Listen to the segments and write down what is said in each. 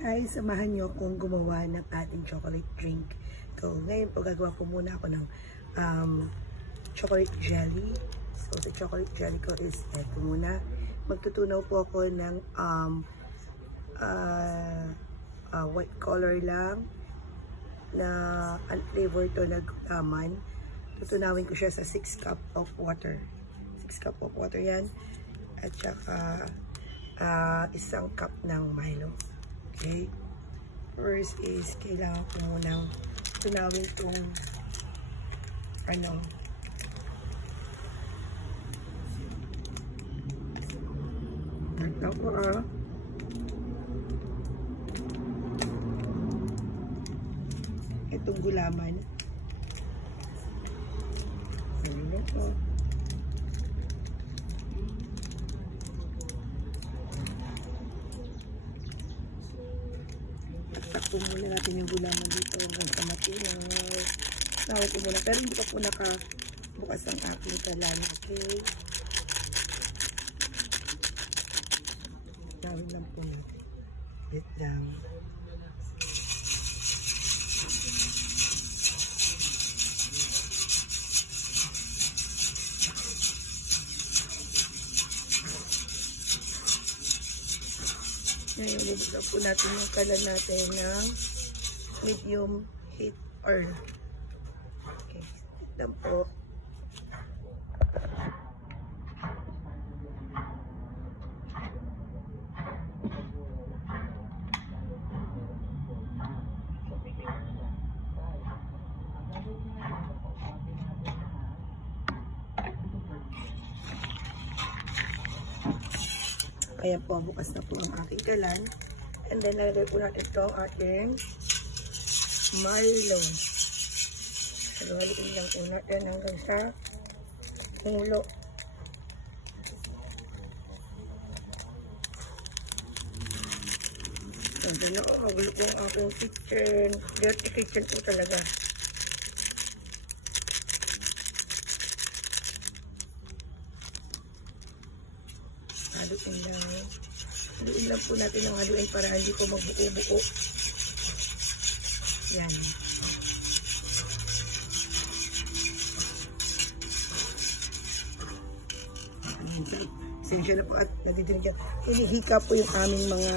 Hi, samahan niyo akong gumawa ng ating chocolate drink. So, ngayon po gagawa po muna ako ng chocolate jelly. So, the chocolate jelly ko is eto muna. Magtutunaw po ako ng white color lang na unflavored to na gulaman. Tutunawin ko siya sa 6 cup of water. 6 cup of water yan. At saka isang cup ng Milo. Okay. First is kailangan ko munang tunawin itong itong gulaman. Ayun ito. Takpo muna natin yung gulaman dito hanggang sa matinaw. Tawag ko muna. Pero hindi pa po nakabukas ang aking kalan. Okay? Tawag lang po natin. Wait lang. Ngayon, ibigay po natin yung kalan natin ng medium heat or okay, heat lang po. Ayan po, bukas na po ang aking kalan. And then, nalagay po natin ito ang ating Milo. Halikin lang po natin hanggang sa kumulo. And then, nakagulo po ang aking kitchen. Dirty kitchen po talaga. Haluin lang. Haluin lang po natin ang haluin para hindi po magbuo-buo. Yan. Sensya na po at nadidinig yan. Hinihika po yung aming mga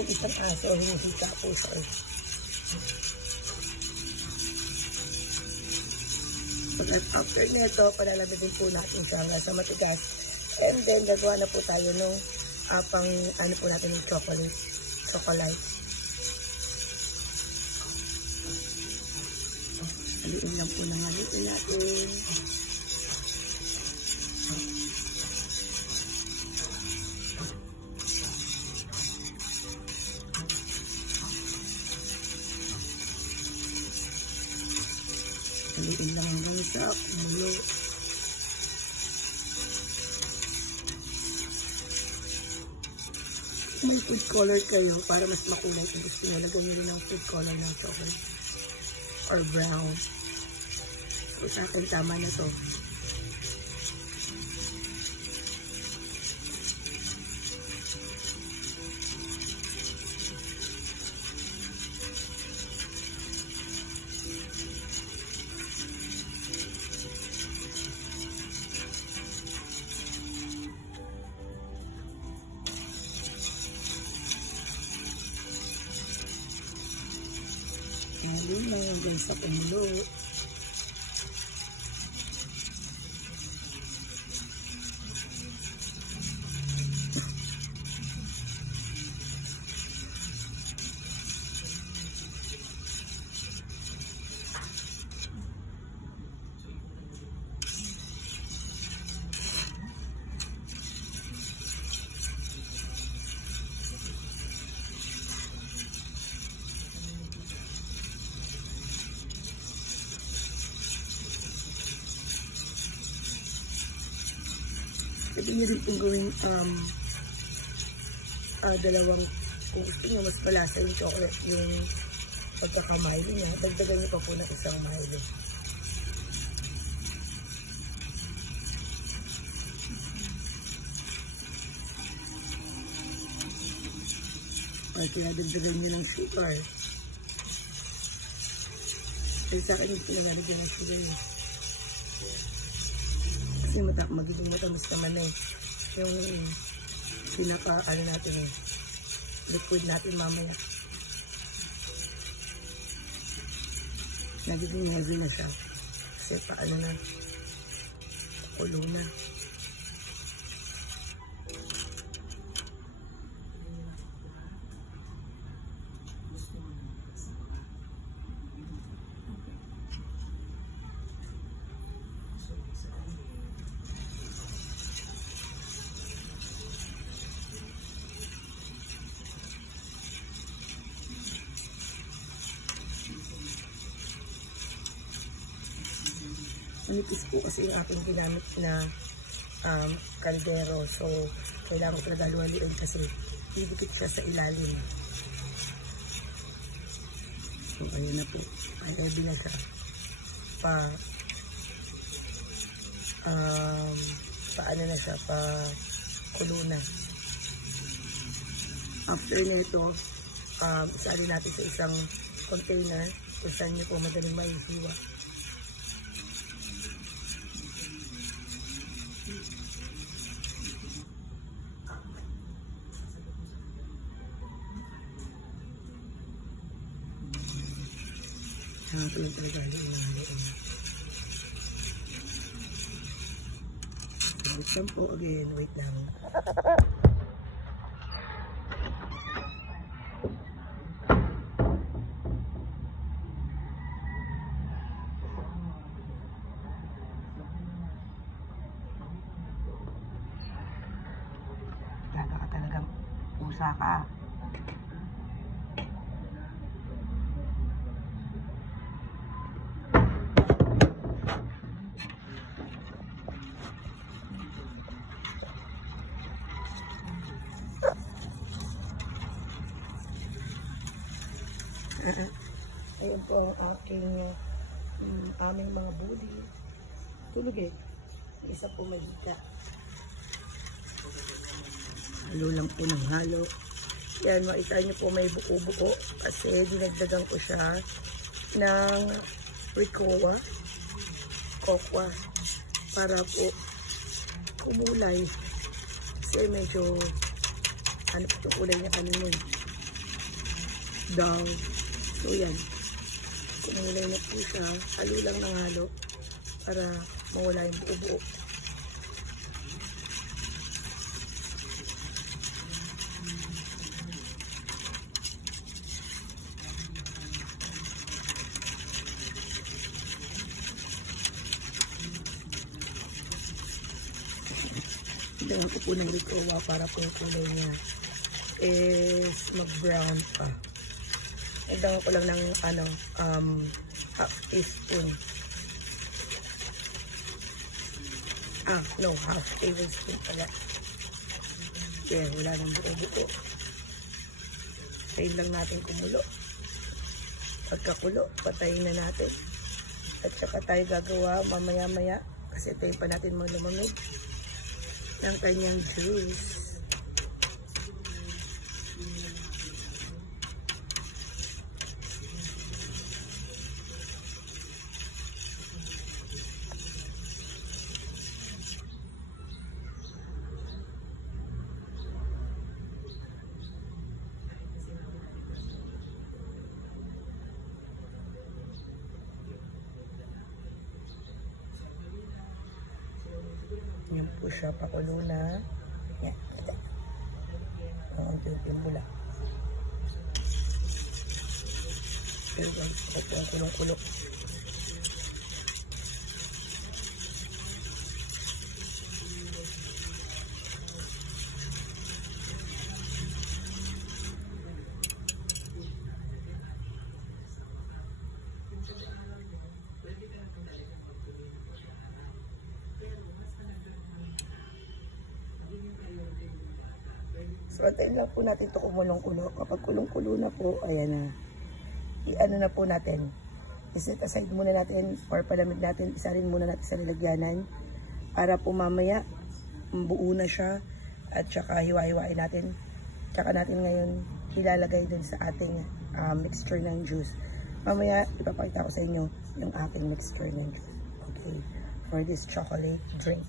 isang aso. Hinihika po siya. At after nito, palalabas din po natin siya hanggang sa matigas. And then, gagawa na po tayo nung ano po natin yung chocolate. Haluin lang po ng haluin natin. Haluin lang hanggang sa kumulo. May food color kayo para mas makulay kung gusto nyo. Lagyan nyo rin ang food color ng chocolate or brown. So sa akin tama na to. Hindi lang hanggang sa kumulo. Pwede nyo rin pong gawing dalawang, kung gusto nyo mas palasa yung chocolate, yung pagkakamilo niya, dagdagan nyo pa po ng isang Milo. Or pinadagdagan nyo ng sugar. Kasi sa akin yung pinadagdagan ng sugar eh. Kasi magiging matamis naman eh. Yung pinaka ano natin eh. Liquid natin mamaya. Nagiging heavy na siya. Kasi paano na. Kulo na. Manipis po kasi yung aking ginamit na kaldero. So, kailangan ko talaga luwaluin kasi didikit siya sa ilalim. So, ayun na po. Heavy na siya. Paano na siya? Kulo na. After nito, isali natin sa isang container kung saan nyo po madaling maisiwa. Ito yung talaga haliin. Wait lang po again. Wait lang. Talaga ka talagang usa ka. Ayun po ang aming mga buli. Tulog eh. Isa po mahika. Halo lang po ng halo. Yan, makita nyo po may buko-buko kasi dinagdagan ko siya ng ricotta, kokwa para po kumulay. Kasi medyo ano po yung kulay niya kanina eh. Daw. So yan, kumulay na po siya, halo lang ng halo para mawala yung buo-buo. Dagan ko po ng ricotta para po yung kulay niya is mag-brown pa. Dagan ko lang ng half teaspoon. Half tablespoon pala. Yeah, wala nang buo-buo. Tayin lang natin kumulo. Pagkakulo, patayin na natin. At saka tayo gagawa mamaya-maya kasi tayo pa natin lumamig ng kanyang juice. Yan po siya, pakulo na. Yan. Ang timbula. Ito ang kulong-kulong. So, antayin lang po natin ito kumulong-kulo. Kapag kulong-kulo na po, ayan na. I-ano na po natin. I-set aside muna natin or palamig natin. Isarin muna natin sa lalagyanan. Para po mamaya, buo na siya. At saka hiwa-hiwain natin. Tsaka natin ngayon ilalagay dun sa ating mixture ng juice. Mamaya, ipapakita ko sa inyo yung ating mixture ng juice. Okay, for this chocolate drink.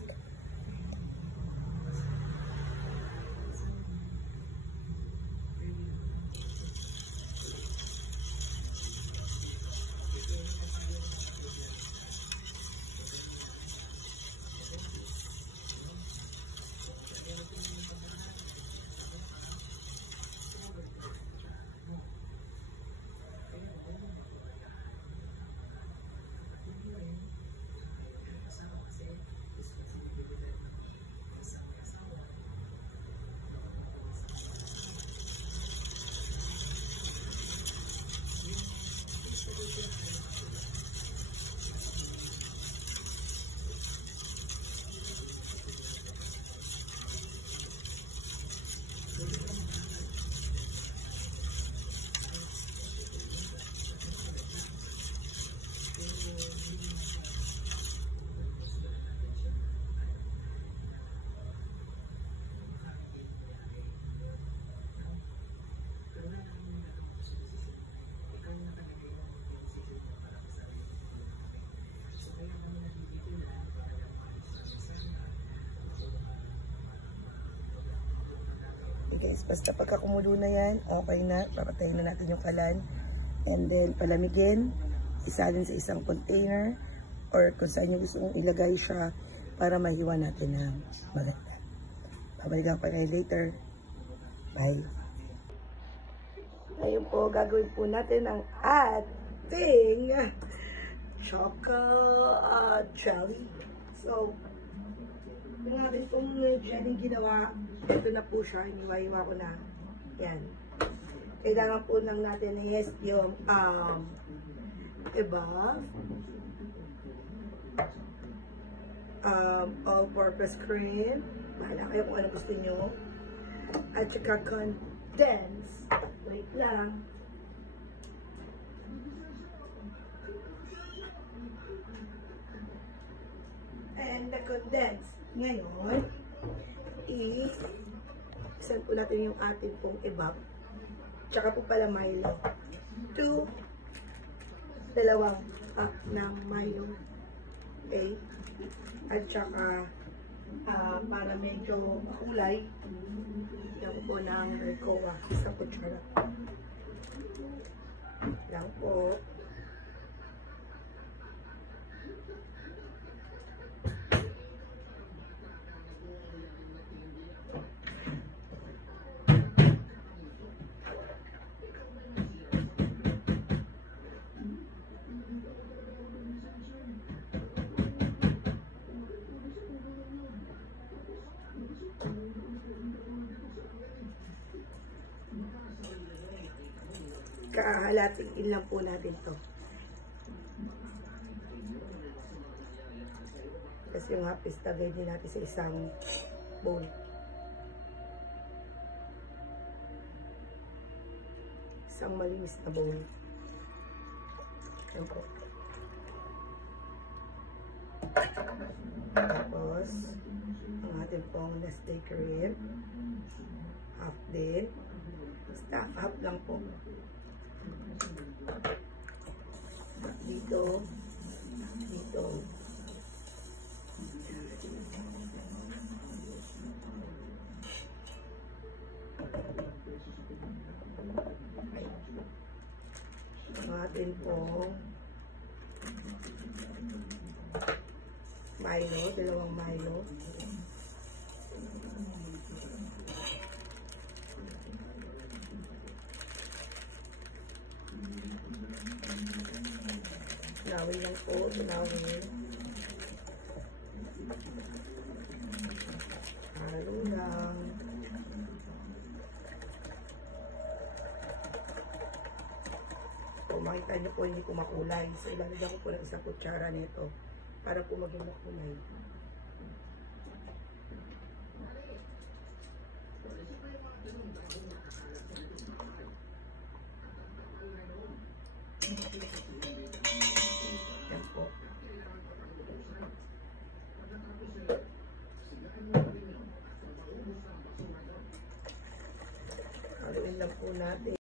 Okay guys, basta pagka kumulo na yan, okay na, papatayin na natin yung kalan. And then, palamigin, isalin sa isang container, or kung saan nyo gusto mong ilagay siya para mahiwa natin ng maganda. Babalikan pa kayo later. Bye! Ngayon po, gagawin po natin ang ating chocolate jelly. So, yung ating pong jelly ginawa, ito na po siya, iniwa-iwa ko na. Yan. Kailangan po lang natin is yung all-purpose cream. Bahala kayo kung ano gusto nyo. At saka condense. Wait lang. And the condense. Ngayon, i-send po natin yung ating pong evap. Tsaka po pala Milo. 2 cup ng Milo. Okay? At tsaka, para medyo kulay, yan po ng Ricoa. Isang kutsara. Yan po. Kahalatiin lang po natin to. Kasi yung hapis, tagay din natin sa isang bowl. Isang malinis na bowl. Yan po. Tapos, ang ating pong Nestle cream. Half din. Basta half lang po. Dito. Dito. Ang atin pong Milo, dalawang Milo. Tunawin lang po, tunawin. Halo lang. Kung makita niyo po, hindi po makulay. So, ilalagyan ko po ng isang kutsara nito para po maging makulay. Thank you.